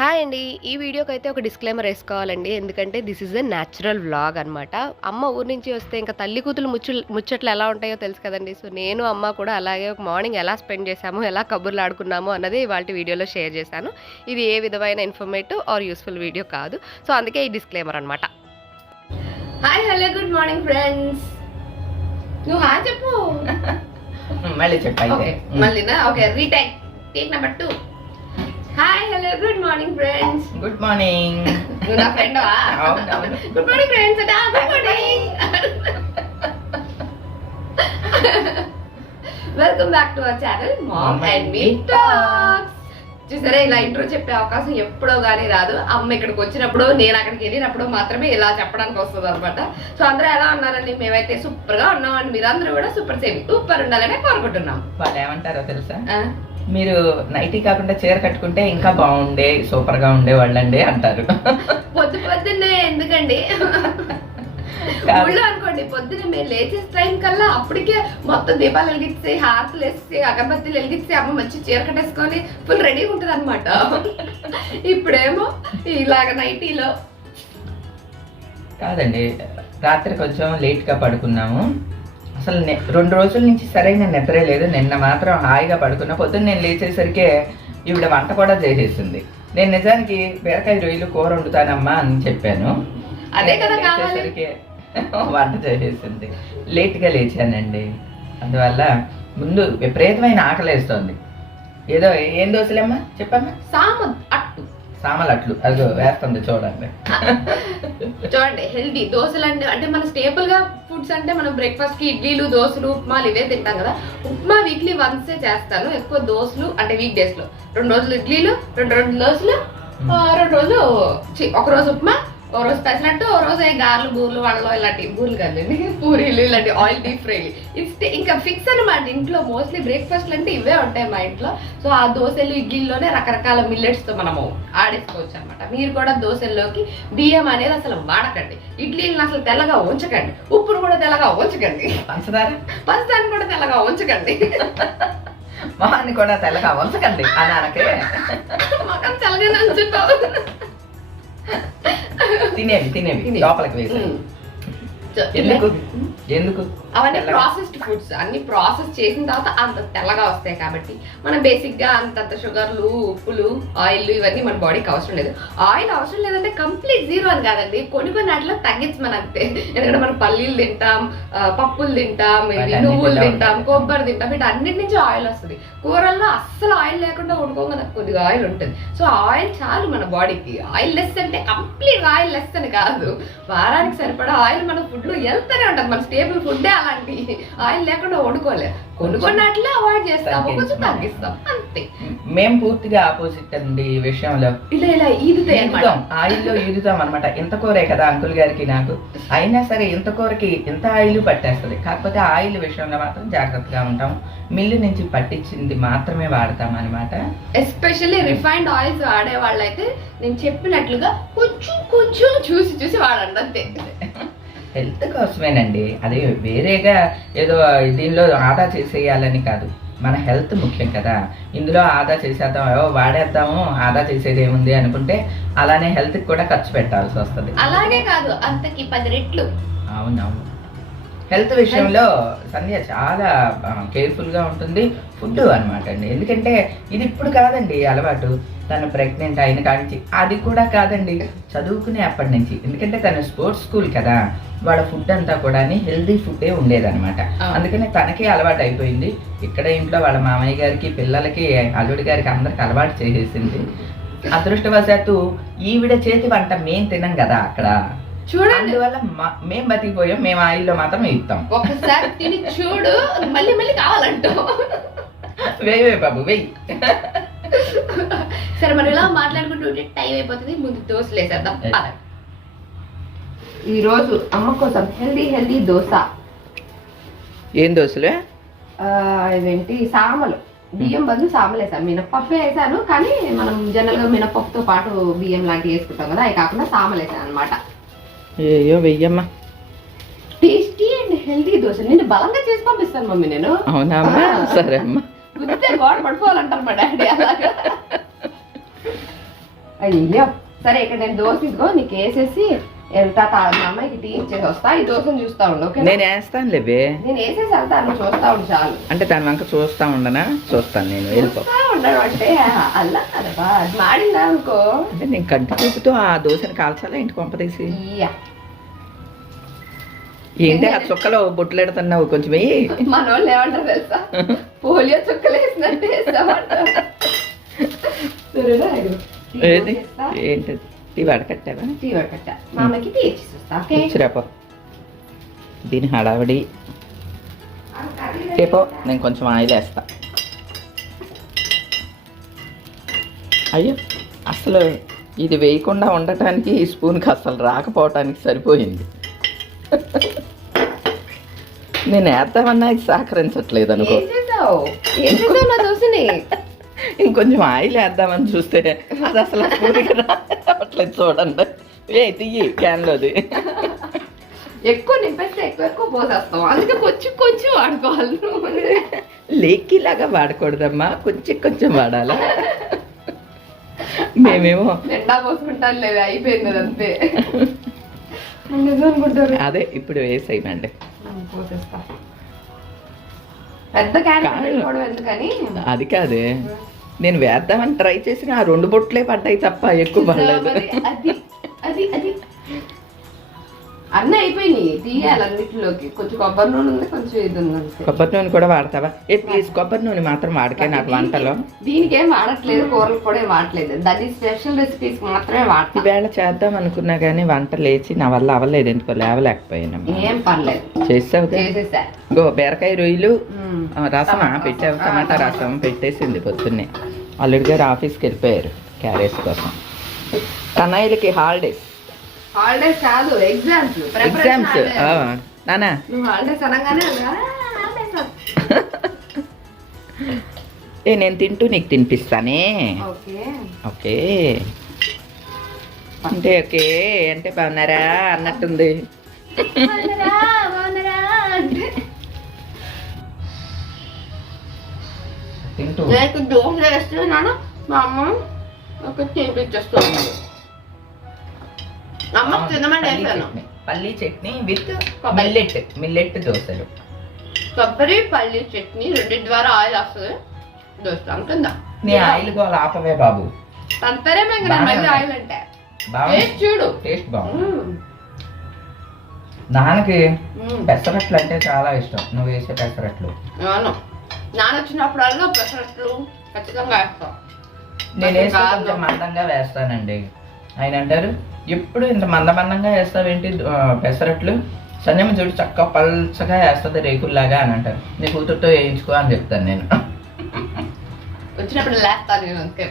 Hi అండి. ఈ వీడియోకి అయితే ఒక డిస్క్లైమర్ వేసుకోవాలండి. ఎందుకంటే this is a natural vlog అనమాట అమ్మ ఊరి నుంచి వస్తే ఇంకా తల్లి కూతురు ముచ్చు ముచ్చట్లు ఎలా ఉంటాయో తెలుసు కదండి. సో నేను అమ్మ కూడా అలాగే ఒక మార్నింగ్ ఎలా స్పెండ్ చేశాము ఎలా కబుర్లు ఆడుకున్నాము అన్నది ఇవాళ వీడియోలో షేర్ చేశాను. ఇది ఏ విధమైన ఇన్ఫర్మేటివ్ ఆర్ యూస్ఫుల్ వీడియో కాదు. సో అందుకే ఈ డిస్క్లైమర్ అనమాట hi hello good morning friends నువ్వు హాయ్ చెప్పు. మళ్ళీ చెప్పైతే okay మళ్ళీనా okay retake take number two hi hello good morning friends good morning నువ్వు నా ఫ్రెండ్. గుడ్ మార్నింగ్ ఫ్రెండ్స్ అంటే good morning welcome back to our channel mom and me talks చూసారా? ఇలా intro చెప్పే అవకాశం ఎప్పుడో గానీ రాదు. అమ్మ ఇక్కడికి వచ్చినప్పుడు నేను అక్కడికి వెళ్ళినప్పుడు మాత్రమే ఇలా చెప్పడానికి వస్తుంది అనమాట సో అందరూ ఎలా ఉన్నారండి? మేమైతే సూపర్గా ఉన్నామండి. మీరందరూ కూడా సూపర్ సేమ్ సూపర్ ఉండాలని కోరుకుంటున్నాం. వాళ్ళు ఏమంటారో తెలుసా? మీరు నైటీ కాకుండా చీర కట్టుకుంటే ఇంకా బాగుండే సూపర్గా ఉండే వాళ్ళండి అంటారు. పొద్దు పొద్దున్నే ఎందుకండి. ఊళ్ళో అనుకోండి పొద్దున్న మేము లేచే టైం కల్లా అప్పటికే మొత్తం దీపాలు వెలిగించి హారతులు వేసి అగరబత్తిలు వెలిగించి అమ్మ మంచి చీర కట్టేసుకొని ఫుల్ రెడీగా ఉంటుంది అనమాట ఇప్పుడేమో ఇలాగ నైటీలో కాదండి రాత్రి కొంచెం లేట్గా పడుకున్నాము. అసలు రెండు రోజుల నుంచి సరైన నిద్రే లేదు. నిన్న మాత్రం హాయిగా పడుకున్నా. పొద్దున్న నేను లేచేసరికి ఈవిడ వంట కూడా చేసేసింది. నేను నిజానికి బీరకాయ రొయ్యలు కూర వండుతానమ్మా అని చెప్పాను. అదే కదా కావాలి. వంట చేసేసింది. లేట్గా లేచానండి. అందువల్ల ముందు విపరీతమైన ఆకలేస్తోంది ఏదో ఏం దోశలేమ్మా? చెప్పమ్మా. సామ అట్టు. సామలట్లు అదిగో వేస్తుంది చూడండి. చూడండి హెల్దీ దోశలు అంటే అంటే మన స్టేబుల్గా ఫుడ్స్ అంటే మనం బ్రేక్ఫాస్ట్కి ఇడ్లీలు దోశలు ఉప్మాలు ఇవే తింటాం కదా. ఉప్మా వీక్లీ వన్సే చేస్తాను. ఎక్కువ దోశలు అంటే వీక్ డేస్లో. రెండు రోజులు ఇడ్లీలు రెండు రోజులు దోశలు రెండు రోజులు ఒక రోజు ఉప్మా ఒక రోజు పెసరట్టు ఒక రోజు ఏ గారెలు బూర్లు వడలు ఇలాంటి బూర్లు కదండి. పూరీలు ఇలాంటి ఆయిల్ డీప్ ఫ్రైలు ఇస్తే ఇంకా ఫిక్స్ అనమాట ఇంట్లో మోస్ట్లీ బ్రేక్ఫాస్ట్ అంటే ఇవే ఉంటాయి మా ఇంట్లో. సో ఆ దోశలు ఇడ్లీలోనే రకరకాల millets తో మనము ఆడేసుకోవచ్చు అనమాట మీరు కూడా దోశల్లోకి బియ్యం అనేది అసలు వాడకండి. ఇడ్లీలను అసలు తెల్లగా ఉంచకండి. ఉప్పును కూడా తెల్లగా ఉంచకండి. పంచదార పంచదాన్ని కూడా తెల్లగా ఉంచకండి. మొహాన్ని కూడా తెల్లగా వంచకండి అని అనకే మొఖం తెల్లగానే ఉంచుతావు. తినేవి తినేవి. లోపలికి వేసి. ఎందుకు ఎందుకు అవన్నీ? ప్రాసెస్డ్ ఫుడ్స్ అన్ని ప్రాసెస్ చేసిన తర్వాత అంత తెల్లగా వస్తాయి కాబట్టి మనం బేసిక్గా అంతంత షుగర్లు ఉప్పులు ఆయిల్ ఇవన్నీ మన బాడీకి అవసరం లేదు. ఆయిల్ అవసరం లేదంటే కంప్లీట్ జీరో అని కాదండి. కొన్ని కొన్ని వాటిలో తగ్గించమని అంతే. ఎందుకంటే మనం పల్లీలు తింటాం పప్పులు తింటాం నువ్వులు. తింటాం కొబ్బరి తింటాం వీటి అన్నిటి నుంచి ఆయిల్ వస్తుంది. కూరల్లో అస్సలు ఆయిల్ లేకుండా వండుకోం కదా కొద్దిగా ఆయిల్ ఉంటుంది. సో ఆయిల్ చాలు మన బాడీకి ఆయిల్ లెస్ అంటే కంప్లీట్ ఆయిల్ లెస్ అని కాదు. వారానికి సరిపడా ఆయిల్ మన ఫుడ్లో వెళ్తూనే ఉంటుంది. మన స్టేబుల్ ఫుడ్డే అలాంటి ఆయిల్ లేకుండా కొన్ని కొన్ని వాటిలో అవాయిడ్ చేస్తాము కొంచెం తగ్గిస్తాం. అంతే. మేం పూర్తిగా ఆపోజిట్ అండి ఈ విషయంలో. ఇలా ఇలా ఈదుతాయి ఈదుతాం. ఆయిల్లో ఈదుతాం అనమాట ఇంత కూరే కదా అంకుల్ గారికి నాకు. అయినా సరే ఇంత కూరకి ఇంత ఆయిల్ పట్టేస్తుంది. కాకపోతే ఆయిల్ విషయంలో మాత్రం జాగ్రత్తగా ఉంటాం మిల్లు నుంచి పట్టించింది మాత్రమే వాడతాం అనమాట ఎస్పెషల్లీ రిఫైన్డ్ ఆయిల్స్ వాడే వాళ్ళైతే నేను చెప్పినట్లుగా కొంచెం కొంచెం చూసి చూసి వాడండి అంతే. హెల్త్ కోసమేనండి. అది వేరేగా ఏదో దీనిలో ఆదా చేసేయాలని కాదు. మన హెల్త్ ముఖ్యం కదా. ఇందులో ఆదా చేసేద్దాం ఏవో వాడేద్దాము ఆదా చేసేది ఏముంది అనుకుంటే అలానే హెల్త్కి కూడా ఖర్చు పెట్టాల్సి వస్తుంది. అలాగే కాదు అంతకి పది రెట్లు. అవునవును. హెల్త్ విషయంలో సంధ్య చాలా కేర్ఫుల్గా ఉంటుంది. ఫుడ్ అనమాట అండి. ఎందుకంటే ఇది ఇప్పుడు కాదండి అలవాటు. తను ప్రెగ్నెంట్ అయిన కాడి నుంచి అది కూడా కాదండి చదువుకునే అప్పటి నుంచి. ఎందుకంటే తను స్పోర్ట్స్ స్కూల్ కదా వాళ్ళ ఫుడ్ అంతా కూడా హెల్దీ ఫుడ్డే ఉండేదన్నమాట. ఆ. అందుకని తనకి అలవాటు అయిపోయింది. ఇక్కడ ఇంట్లో వాళ్ళ మామయ్య గారికి పిల్లలకి అల్లుడి గారికి అందరికి అలవాటు చేసేసింది. అదృష్టవశాత్తు ఈవిడ చేతి వంట మేం తినం కదా అక్కడ. చూడండి. అందువల్ల మా- మేం బతికిపోయాం మేము ఆయిల్లో మాత్రం ఇస్తాం. ఒకసారి తిని చూడు మళ్ళీ మళ్ళీ కావాలంటూ వేయి వేయి బాబు వెయ్యి సరే మనం ఇలా మాట్లాడుకుంటూ ఉంటే టైం అయిపోతుంది? ముందు దోశలు వేసేద్దాం పదండి. ఈ రోజు అమ్మ కోసం హెల్దీ హెల్దీ దోశ. ఏం దోశలే? ఇదేంటి? సామలు. బియ్యం బదులు సామలు వేసాను మినపప్పు వేసాను కానీ మనం జనరల్గా మినపప్పుతో పాటు బియ్యం లాంటివి వేసుకుంటాం కదా అవి కాకుండా సామలు వేసాను అనమాట అయ్యో వెయ్యమ్మా. టేస్టీ అండ్ హెల్తీ దోశలు. నేను బలంగా చేసి పంపిస్తాను మమ్మీ నేను. అవునా సరే అమ్మా. గుద్దితే గోడ పడిపోవాలంటారు మా డాడీ అలాగా. అయ్యో సరే ఇక్కడ నేను దోశ ఇదిగో నీకు వేసేసి వెళ్తా మా అమ్మాయికి టీ ఇచ్చేసి వస్తా ఈ దోశను చూస్తా ఉండు ఓకే నేను వేస్తాను లేవే నేను వేసేసి వెళ్తాను చూస్తా ఉండు చాలు. అంటే దాని వంక చూస్తా ఉండనా? చూస్తాను నేను వెళ్ళిపో. చూస్తా ఉండడం అంటే అల్లా కదబా అది మాడిందా అనుకో? అంటే నేను కంటి చూపుతూ ఆ దోశని కాల్చాలా ఇంటి కొంపదీసి ఇయ్యా. ఏంటి ఆ చుక్కలో బొట్లు ఎడుతున్నావు కొంచెం మన వాళ్ళు ఏమంటారు తెలుసా? పోలియో చుక్కలు వేసినట్టు ఏది. ఏంటి? టీ వడకట్టావా? టీ పట్టా మా అమ్మకి టీ ఇచ్చేసి వస్తా ఓకే? ఇచ్చిరాపో దీని హడావిడి. రేపో నేను కొంచెం ఆయిల్ వేస్తా. అయ్యో అసలు ఇది వేయకుండా ఉండటానికి ఈ స్పూన్కి అసలు రాకపోవటానికి సరిపోయింది. నేను వేద్దామన్నా ఇది సహకరించట్లేదు అనుకో. ఇంకొంచెం ఆయిల్ వేద్దామని చూస్తే అది అసలు రావట్లేదు చూడండి. ఏ తీయి క్యాన్లోది. ఎక్కువ నింపేస్తే ఎక్కువ ఎక్కువ పోసేస్తాం. అందుకే కొంచెం కొంచెం వాడుకోవాలి. లేకిలాగా వాడకూడదమ్మా. కొంచెం కొంచెం వాడాలా? మేమేమో నిండా పోసుకుంటాను లేదు అయిపోయింది అంతే అదే ఇప్పుడు వేసేయమండి. పోసేస్తా. పెద్ద ఎందుకని? అది కాదే. నేను వేద్దామని ట్రై చేసిన ఆ రెండు బొట్లే పడ్డాయి తప్ప ఎక్కువ పడలేదు. అది అది. అన్నీ అయిపోయినాయి. తీయాలి అన్నిటిలోకి. కొంచెం కొబ్బరి నూనె ఉంది కొంచెం ఇది ఉంది కొబ్బరి నూనె కూడా వాడతావా? ప్లీజ్ కొబ్బరి నూనె మాత్రం వాడకే నాకు వంటలో. దీనికి ఏం వాడట్లేదు కూరలు కూడా ఏం వాడట్లేదు. దాని స్పెషల్ రెసిపీస్ మాత్రమే వాడతాం ఈవేళ చేద్దాం అనుకున్నా కానీ వంట లేచి నా వల్ల అవ్వలేదు ఎందుకో లేవలేకపోయానమ్మా ఏం పర్లేదు. చేసావు చేసేసా. గో బీరకాయ రొయ్యలు రసమా టమాటా. పెట్టావు టమాటా టమాటా. రసం పెట్టేసింది పొద్దున్నే. అల్లుడి గారు ఆఫీస్కి వెళ్ళిపోయారు క్యారేజ్ కోసం. కన్నయ్యలకి హాలిడేస్. హాలిడేస్ కాదు ఎగ్జామ్స్ ఎగ్జామ్స్ నానా. నువ్వు హాలిడేస్ అనగానే "ఆ, హాలిడేస్ ఏ నేను తింటూ నీకు తినిపిస్తానే. ఓకే. అంటే ఓకే అంటే బాగున్నారా? అన్నట్టుంది. తింటూ. దోశ వేస్తున్నాను మా అమ్మ ఒక తినిపించేస్తుంది అమ్మ తినమని పల్లీ వేసాను చట్నీ. పల్లీ చట్నీ విత్. మిల్లెట్ మిల్లెట్ దోశలు. కొబ్బరి పల్లి చట్నీ రెండింటి ద్వారా ఆయిల్ వస్తుంది. దోశ అంటుందా? నీ ఆయిల్ గోల ఆపవే బాబు. అంతరే మళ్ళీ. ఆయిల్ అంటే. టేస్ట్ చూడు. టేస్ట్ బాగుంది. నాన్నకి. పెసరట్లు అంటే చాలా ఇష్టం. నువ్వు వేసే పెసరట్లు. అవును. నాన్న వచ్చినప్పుడల్లా పెసరట్లు ఖచ్చితంగా వేస్తాం. నేను. కొంచెం మందంగా వేస్తానండి. ఆయన అంటారు ఎప్పుడు ఇంత మందమందంగా వేస్తావేంటి? పెసరట్లు. సన్యమ్మ చూడు చక్క పల్చగా వేస్తుంది రేకుల్లాగా అని అంటారు. నీ కూతురుతో వేయించుకో అని చెప్తాను నేను. వచ్చినప్పుడు లేస్తాను నేను అంతే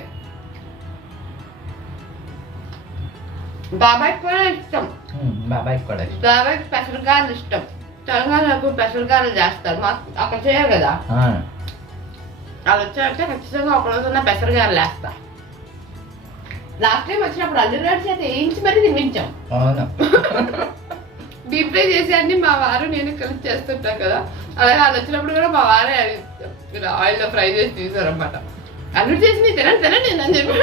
బాబాయ్ కూడా ఇష్టం. ఉమ్, బాబాయ్కి కూడా ఇష్టం. బాబాయ్ స్పెషల్ గారెలు ఇష్టం. తెలంగాణకు స్పెషల్ గారెలు చేస్తారు. మా అక్కడ చేయరు కదా? వాళ్ళు వచ్చారంటే ఖచ్చితంగా ఒక రోజున్న పెసర గారెలు వేస్తా లాస్ట్ టైం వచ్చినప్పుడు అల్లు గారి చేత వేయించి మరీ తినిపించాం? అవును. డీప్ ఫ్రై చేసి అన్ని మా వారు నేను కలిసి చేస్తుంటాం కదా. అలాగే అది వచ్చినప్పుడు కూడా మా వారే ఆయిల్లో ఫ్రై చేసి తీసారనమాట అల్లుడు చేసి నీ తినండి తినండి అని చెప్పి.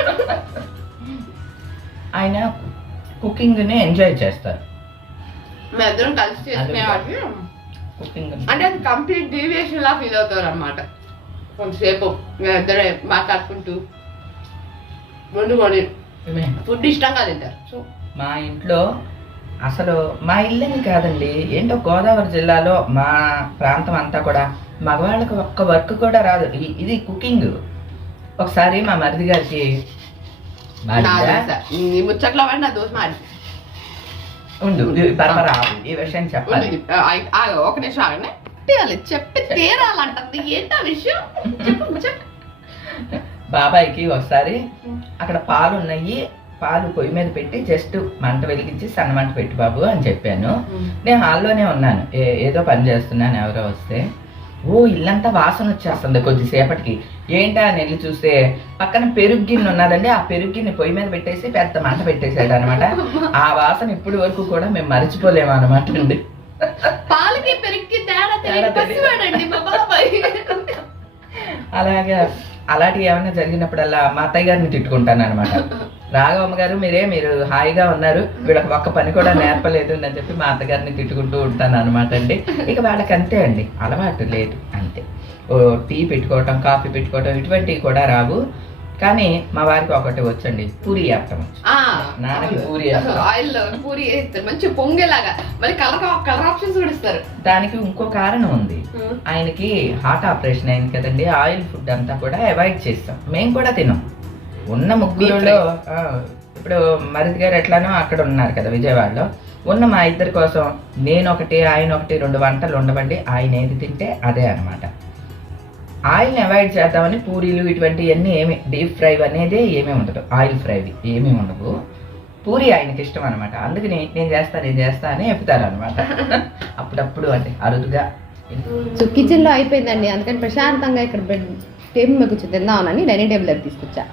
ఆయన కుకింగ్ని ఎంజాయ్ చేస్తారు. మేమిద్దరం కలిసి చేసుకునేవాడికి. కుకింగ్ అంటే అది కంప్లీట్ డీవియేషన్ లా ఫీల్ అవుతారు అనమాట కొంతసేపు మేమిద్దరే మాట్లాడుకుంటూ వండుకొని ఫుడ్ ఇష్టంగా తింటారు. సో మా ఇంట్లో అసలు మా ఇల్లని కాదండి. ఏంటో గోదావరి జిల్లాలో మా ప్రాంతం అంతా కూడా మగవాళ్ళకి ఒక్క వర్క్ కూడా రాదు. ఇది కుకింగ్. ఒకసారి మా మరిది గారికి ముచ్చట్లో నా దోశ మాడి ఉండు ఆపు. ఈ విషయం చెప్పాలి. ఒక నిమిషం తీరాలి చెప్పి. తీరాలంటుంది. ఏంటా విషయం? చెప్పు చెప్పు. బాబాయ్కి ఒకసారి అక్కడ పాలు ఉన్నాయి. పాలు పొయ్యి మీద పెట్టి జస్ట్ మంట వెలిగించి సన్న మంట పెట్టి బాబు అని చెప్పాను. నేను హాల్లోనే ఉన్నాను. ఏ- ఏదో పని చేస్తున్నాను ఎవరో వస్తే. ఓ ఇల్లంతా వాసన వచ్చేస్తుంది కొద్దిసేపటికి. ఏంటా అని వెళ్ళి చూస్తే పక్కన పెరుగు గిన్నె ఉన్నదండి. ఆ పెరుగు గిన్నె పొయ్యి మీద పెట్టేసి పెద్ద మంట పెట్టేసాడు అనమాట ఆ వాసన ఇప్పటి వరకు కూడా మేము మర్చిపోలేము అనమాట అండి. పాలకి తేడా బాబాయ్. అలాగా. అలాంటివి ఏమైనా జరిగినప్పుడల్లా మా అత్తయ్య గారిని తిట్టుకుంటాను అనమాట రాఘవమ్మ గారు మీరే మీరు హాయిగా ఉన్నారు. వీళ్ళకి ఒక్క పని కూడా నేర్పలేదు అని చెప్పి మా అత్తగారిని తిట్టుకుంటూ ఉంటాను అనమాట అండి. ఇక వాళ్ళకి అంతే అండి. అలవాటు లేదు. అంతే. ఓ టీ పెట్టుకోవటం కాఫీ పెట్టుకోవటం ఇటువంటివి కూడా రావు. కానీ మా వారికి ఒకటి వచ్చండి పూరి ఆ, నాన్నకి పూరి. ఆయిల్ పూరి వేస్తారు మంచి పొంగేలాగా. మళ్ళీ కలర్ కలర్ ఆప్షన్స్ కూడా ఇస్తారు. దానికి ఇంకో కారణం ఉంది. ఆయనకి హార్ట్ ఆపరేషన్ అయింది కదండి ఆయిల్ ఫుడ్ అంతా కూడా అవాయిడ్ చేస్తాం. మేము కూడా తినం. ఉన్న ముగ్గురులో ఇప్పుడు మరిది గారు ఎట్లానో అక్కడ ఉన్నారు కదా విజయవాడలో. ఉన్న మా ఇద్దరి కోసం నేను ఒకటి ఆయన ఒకటి రెండు వంటలు ఉండవండి ఆయన ఏది తింటే అదే అనమాట ఆయిల్ని అవాయిడ్ చేద్దామని పూరీలు ఇటువంటివన్నీ ఏమి డీప్ ఫ్రై అనేది ఏమీ ఉండదు. ఆయిల్ ఫ్రైవి ఏమీ ఉండవు. పూరి ఆయనకి ఇష్టం అనమాట అందుకని నేను చేస్తా నేను చేస్తా అని చెప్తారు అనమాట అప్పుడప్పుడు అంటే అరుదుగా. సో కిచెన్లో అయిపోయిందండి. అందుకని ప్రశాంతంగా ఇక్కడ బెడ్ టేబుల్ మీద కూర్చొని తిందామని డైనింగ్ టేబుల్ దగ్గర తీసుకొచ్చా.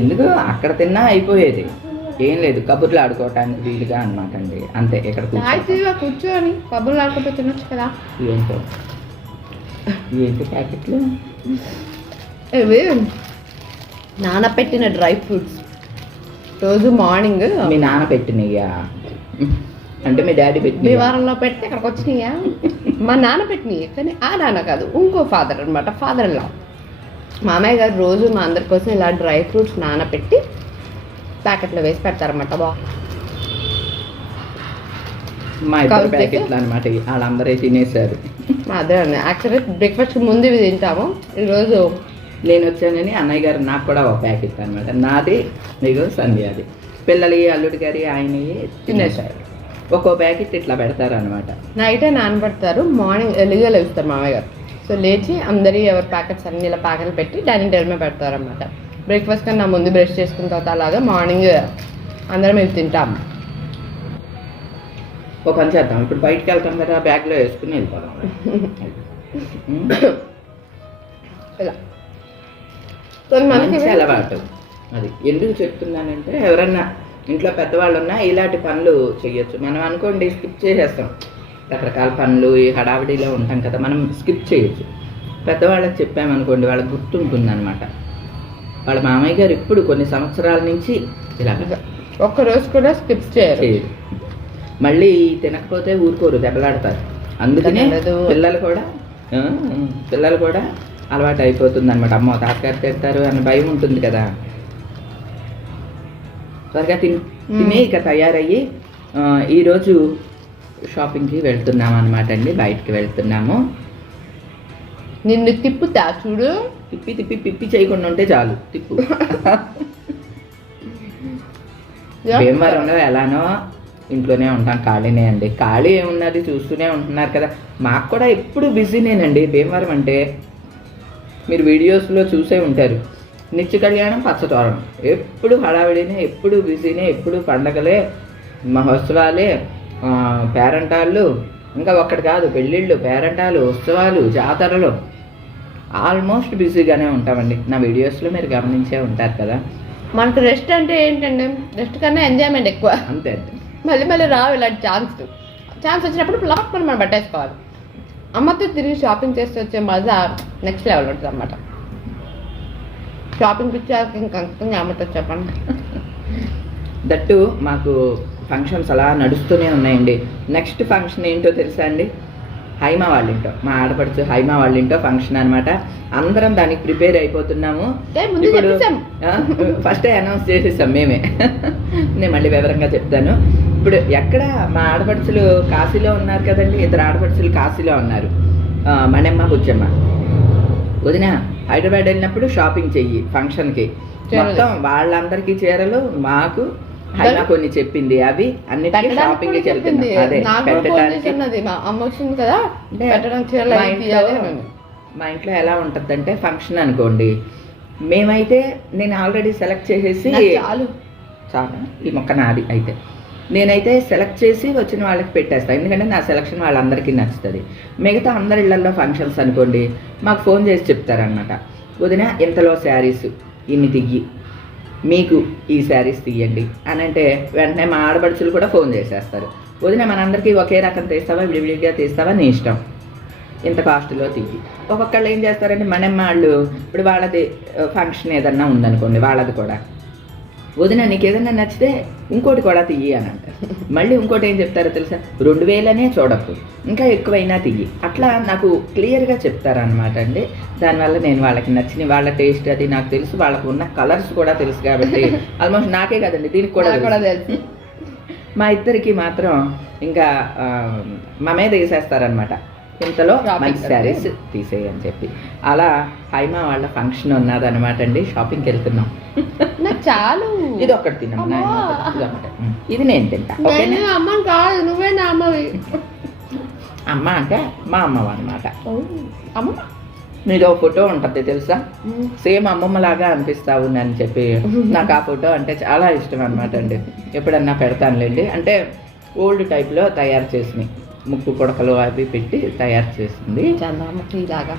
ఎందుకు? అక్కడ తిన్నా అయిపోయేది. ఏం లేదు కబుర్లు ఆడుకోవటానికి వీలుగా అనమాట అండి అంతే ఇక్కడ కూర్చొని కబుర్లు ఆడుకుంటూ తినొచ్చు కదా. ఏంటో? ఏంటి ప్యాకెట్లు? ఇవి నానబెట్టిన డ్రై ఫ్రూట్స్. రోజు మార్నింగ్. మీ నాన్న పెట్టినయ్యా అంటే మీ డాడీ మీ పెట్టిన వారంలో పెడితే ఇక్కడికి వచ్చినాయా? మా నాన్న పెట్టినాయి కానీ ఆ నాన్న కాదు ఇంకో ఫాదర్ అనమాట ఫాదర్ లా మామయ్య గారు రోజు మా అందరి కోసం ఇలా డ్రై ఫ్రూట్స్ నానబెట్టి ప్యాకెట్లో వేసి పెడతారన్నమాట బా. మా ఇద్దరు ప్యాకెట్లు అనమాట వాళ్ళందరూ తినేశారు. మా అదే యాక్చువల్లీ బ్రేక్ఫాస్ట్ ముందు ఇవి తింటాము. ఈరోజు నేను వచ్చానని అన్నయ్య గారు నాకు కూడా ఒక ప్యాకెట్ అనమాట నాది మీకు సంధ్యాది. పిల్లలు అల్లుడి గారి ఆయన తినేశారు. ఒక్కో ప్యాకెట్ ఇట్లా పెడతారు అనమాట నైటే నానబెడతారు మార్నింగ్ ఎర్లీగా లేస్తారు మామయ్య గారు. సో లేచి అందరి ఎవరి ప్యాకెట్స్ అన్ని ఇలా ప్యాకెట్లు పెట్టి డైనింగ్ టేబుల్ మీద పెడతారు అనమాట బ్రేక్ఫాస్ట్ కన్నా ముందు బ్రష్ చేసుకున్న తర్వాత అలాగా మార్నింగ్ అందరం ఇది తింటాం. ఒక పని చేద్దాం. ఇప్పుడు బయటికి వెళ్తాం కదా బ్యాగ్లో వేసుకుని వెళ్ళిపోదాం. ఇలా. మనకి అలవాటు. అది ఎందుకు చెప్తున్నానంటే ఎవరన్నా ఇంట్లో పెద్దవాళ్ళు ఉన్నా ఇలాంటి పనులు చేయొచ్చు మనం అనుకోండి స్కిప్ చేసేస్తాం. రకరకాల పనులు ఈ హడావిడిలో ఉంటాం కదా మనం స్కిప్ చేయొచ్చు. పెద్దవాళ్ళకి చెప్పామనుకోండి వాళ్ళకి గుర్తుంటుంది అనమాట వాళ్ళ మామయ్య గారు ఇప్పుడు కొన్ని సంవత్సరాల నుంచి ఒక్క రోజు కూడా స్కిప్స్ చేయరు. చేయరు. మళ్ళీ తినకపోతే ఊరుకోరు దెబ్బలాడతారు. అందుకనే. పిల్లలు కూడా పిల్లలు కూడా అలవాటు అయిపోతుంది అనమాట అమ్మో తాతగారు తిడతారు అన్న భయం ఉంటుంది కదా. త్వరగా తిని తిని ఇక తయారయ్యి ఈరోజు షాపింగ్కి వెళ్తున్నాం అనమాట అండి. బయటికి వెళ్తున్నాము. నిన్ను తిప్పుతా చూడు. తిప్పి తిప్పి పిప్పి చేయకుండా ఉంటే చాలు తిప్పు. భీమవరంలో ఎలానో ఇంట్లోనే ఉంటాం ఖాళీనే అండి. ఖాళీ ఏమున్నది చూస్తూనే ఉంటున్నారు కదా. మాకు కూడా ఎప్పుడు బిజీనేనండి. భీమవరం అంటే మీరు వీడియోస్లో చూసే ఉంటారు. నిత్య కళ్యాణం పచ్చతోరణం. ఎప్పుడు హడావిడినే ఎప్పుడు బిజీనే ఎప్పుడు పండగలే మహోత్సవాలే పేరంటాళ్ళు ఇంకా ఒక్కటి కాదు పెళ్ళిళ్ళు పేరంటాలు ఉత్సవాలు జాతరలు. ఆల్మోస్ట్ బిజీగానే ఉంటామండి. నా వీడియోస్లో మీరు గమనించే ఉంటారు కదా. మనకు రెస్ట్ అంటే ఏంటంటే రెస్ట్ కన్నా ఎంజాయ్మెంట్ ఎక్కువ. అంతే మళ్ళీ మళ్ళీ రావు ఇలాంటి ఛాన్స్ ఛాన్స్ వచ్చినప్పుడు లాక్ మనం మనం పట్టేసుకోవాలి. అమ్మతో తిరిగి షాపింగ్ చేస్తే వచ్చే మజా నెక్స్ట్ లెవెల్ ఉంటుంది అన్నమాట. షాపింగ్ పిచ్చాక ఇంకా అమ్మతో చెప్పండి. దట్టు మాకు ఫంక్షన్స్ అలా నడుస్తూనే ఉన్నాయండి. నెక్స్ట్ ఫంక్షన్ ఏంటో తెలుసా అండి? హైమా వాళ్ళ ఇంటో మా ఆడపడుచు హైమా వాళ్ళ ఇంటో ఫంక్షన్ అనమాట అందరం దానికి ప్రిపేర్ అయిపోతున్నాము. చెప్పేసాం. ఫస్ట్ అనౌన్స్ చేసేసాం మేమే. నేను మళ్ళీ వివరంగా చెప్తాను. ఇప్పుడు ఎక్కడ మా ఆడపడుచులు కాశీలో ఉన్నారు కదండి? ఇద్దరు ఆడపడుచులు కాశీలో ఉన్నారు. మణెమ్మ బుజ్జమ్మ. వదిన హైదరాబాద్ వెళ్ళినప్పుడు షాపింగ్ చెయ్యి ఫంక్షన్కి. మొత్తం వాళ్ళందరికీ చీరలు మాకు హైమా కొన్ని చెప్పింది అవి అన్నిటికీ పెట్టడానికి షాపింగ్ చెప్పింది. అదే మా అమ్మ వచ్చింది కదా చీరలు మా ఇంట్లో ఎలా ఉంటుందంటే ఫంక్షన్ అనుకోండి. మేమైతే నేను ఆల్రెడీ సెలెక్ట్ చేసేసి చాలు. చాలా ఈ మొక్క నాది అయితే. నేనైతే సెలెక్ట్ చేసి వచ్చిన వాళ్ళకి పెట్టేస్తాను ఎందుకంటే నా సెలక్షన్ వాళ్ళందరికీ నచ్చుతుంది. మిగతా అందరి ఇళ్ళలో ఫంక్షన్స్ అనుకోండి మాకు ఫోన్ చేసి చెప్తారనమాట వదిన ఇంతలో శారీస్ ఇన్ని తియ్యి. మీకు ఈ శారీస్ తీయండి అని అంటే వెంటనే మా ఆడపడుచులు కూడా ఫోన్ చేసేస్తారు. వదిన మనందరికీ ఒకే రకం తీస్తావా? విడివిడిగా తీస్తావా? నీ ఇష్టం. ఇంత కాస్ట్లో తీయి. ఒక్కొక్కళ్ళు ఏం చేస్తారంటే మనమ్మ వాళ్ళు ఇప్పుడు వాళ్ళది ఫంక్షన్ ఏదన్నా ఉందనుకోండి వాళ్ళది కూడా. వదిన నీకు ఏదైనా నచ్చితే ఇంకోటి కూడా తీయి అని అంటారు మళ్ళీ ఇంకోటి ఏం చెప్తారో తెలుసా? రెండు వేలనే చూడకు. ఇంకా ఎక్కువైనా తీయి అట్లా నాకు క్లియర్గా చెప్తారనమాట అండి. దానివల్ల నేను వాళ్ళకి నచ్చిన వాళ్ళ టేస్ట్ అది నాకు తెలుసు. వాళ్ళకు ఉన్న కలర్స్ కూడా తెలుసు కాబట్టి ఆల్మోస్ట్ నాకే కదండి. దీనికి కూడా కూడా తెలుసు. మా ఇద్దరికి మాత్రం ఇంకా మా మీద వేసేస్తారనమాట ఇంతలో మంచి? శారీస్ తీసేయని చెప్పి. అలా హైమా వాళ్ళ ఫంక్షన్ ఉన్నదన్నమాట అండి షాపింగ్కి వెళ్తున్నాం. నాకు చాలు. ఇది ఒకటి తిన్నాం అమ్మా. ఇది నేను తింటా. అమ్మని కాదు నువ్వే నా అమ్మవి. అమ్మ అంటే మా అమ్మవ అనమాట అమ్మ. మీది ఫోటో ఉంటుంది తెలుసా? సేమ్ అమ్మమ్మ లాగా అనిపిస్తావు అని చెప్పి. నాకు ఆ ఫోటో అంటే చాలా ఇష్టం అనమాట అండి ఎప్పుడన్నా పెడతానులేండి. అంటే ఓల్డ్ టైప్లో తయారు చేసినాయి ముక్కు పుడకలు అవి పెట్టి తయారు చేసింది. చందమ్మకి ఇలాగా.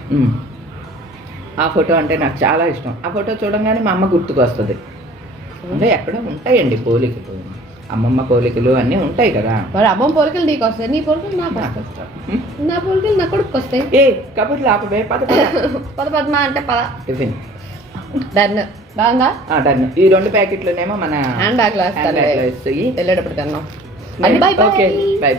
ఆ ఫోటో అంటే నాకు చాలా ఇష్టం. ఆ ఫోటో చూడంగానే మా అమ్మ గుర్తుకు వస్తుంది అంటే ఎక్కడో ఉంటాయండి పోలికలు. అమ్మమ్మ పోలికలు అన్నీ ఉంటాయి కదా. మరి అమ్మ పోలికలు నీకు వస్తాయి? నీ పోలికలు నాకు? నాకు వస్తాయి. నా పోలికలు నా కొడుకు వస్తాయి. ఏ కబుర్లు ఆపవే పద పద. పద పద్మ అంటే పద. టిఫిన్. డన్. బాగా ఆ, డన్. ఈ రెండు ప్యాకెట్లునేమో మన హ్యాండ్ హ్యాండ్ బ్యాగ్లో వేస్తాయి వెళ్ళేటప్పుడు తిన్నాం అది బై ఓకే. బై.